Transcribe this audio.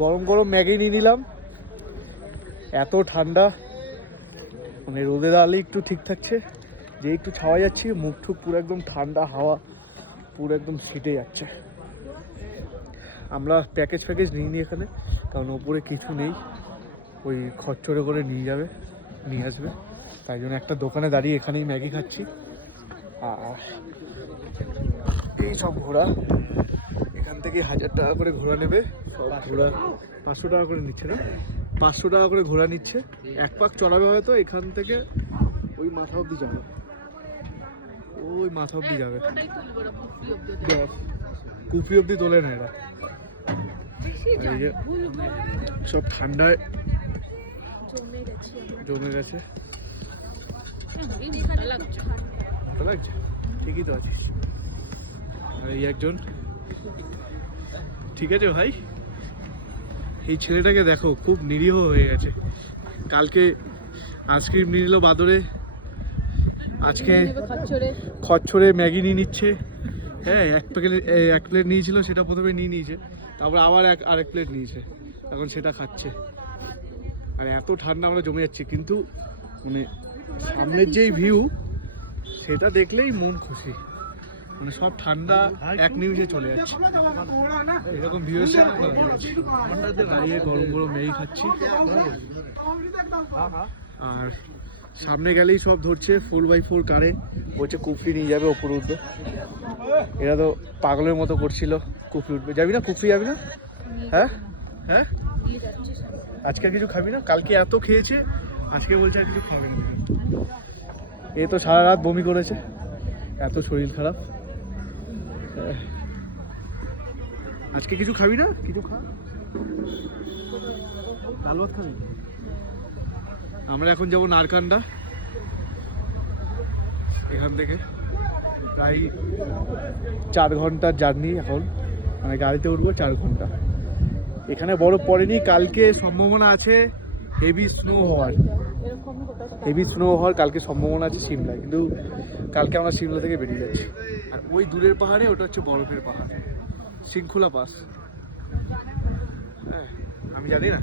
গরম গরম ম্যাগি নিয়ে নিলাম। এত ঠান্ডা, মানে রোদে দাঁড়ালে একটু ঠিক থাকছে, যে একটু ছাওয়া যাচ্ছি মুখ ঠুক পুরো একদম ঠান্ডা হাওয়া পুরো একদম শীতে যাচ্ছে। আমরা প্যাকেজ নিয়ে নিই এখানে, কারণ ওপরে কিছু নেই, ওই খচ্চরে করে নিয়ে আসবে। তাই জন্য একটা দোকানে দাঁড়িয়ে এখানেই ম্যাগি খাচ্ছি। আর এই সব ঘোড়া এখান থেকে 1000 টাকা করে ঘোড়া নেবে। ঘোড়া 500 টাকা করে নিচ্ছে না, 500 টাকা করে ঘোড়া নিচ্ছে। এক পাক চড়াবে হয়তো, এখান থেকে ওই মাথা অব্দি যাবে, ওই মাথা অব্দি যাবে, কুফি অব্দি তোলে না এরা। এই যে সব ঠান্ডায় জমে গেছে। ভালো লাগছে, ঠিকই তো আছিস। আর এই একজন, ঠিক আছে ভাই, এই ছেলেটাকে দেখো খুব নিরীহ হয়ে গেছে। কালকে আইসক্রিম নিয়ে নিল বাদরে, আজকে খচ্চরে ম্যাগি নিয়ে নিচ্ছে। হ্যাঁ, এক প্লেট নিয়েছিল, সেটা প্রথমে নিয়ে নিয়েছে, তারপর আবার আরেক প্লেট নিয়েছে, এখন সেটা খাচ্ছে। আর এত ঠান্ডা আমরা জমে যাচ্ছি, কিন্তু মানে সামনের যেই ভিউ সেটা দেখলেই মন খুশি, মানে সব ঠান্ডা এক নিমিষে চলে যাচ্ছে। এরকম ভিউ এসে দাঁড়িয়ে গরম গরম ম্যাগি খাচ্ছি। আর সামনে গেলেই সব ধরছে 4x4 কারে, বলছে কুফরি নিয়ে যাবে, ওপরে উঠবে। এরা তো পাগলের মতো করছিল, কুফরি উঠবে। যাবি না কুফরি, যাবি না? হ্যাঁ হ্যাঁ, আজকে আর কিছু খাবি না? কালকে এত খেয়েছে, আজকে বলছে আর কিছু খাবে না। এ তো সারা রাত বমি করেছে, এত শরীর খারাপ। আজকে কিছু খাবি না? কিছু খা, ডাল ভাত খাবি? আমরা এখন যাবো নারকান্ডা। এখান থেকে প্রায় 4 ঘন্টার জার্নি এখন, মানে গাড়িতে উঠবো 4 ঘন্টা। এখানে বরফ পড়েনি, কালকে সম্ভাবনা আছে হেভি স্নো হওয়ার কালকে সম্ভাবনা আছে সিমলায়, কিন্তু কালকে আমরা সিমলা থেকে বেরিয়ে যাচ্ছি। আর ওই দূরের পাহাড়ে, ওটা হচ্ছে বরফের পাহাড়, শৃঙ্খলা পাস। হ্যাঁ, আমি জানি না।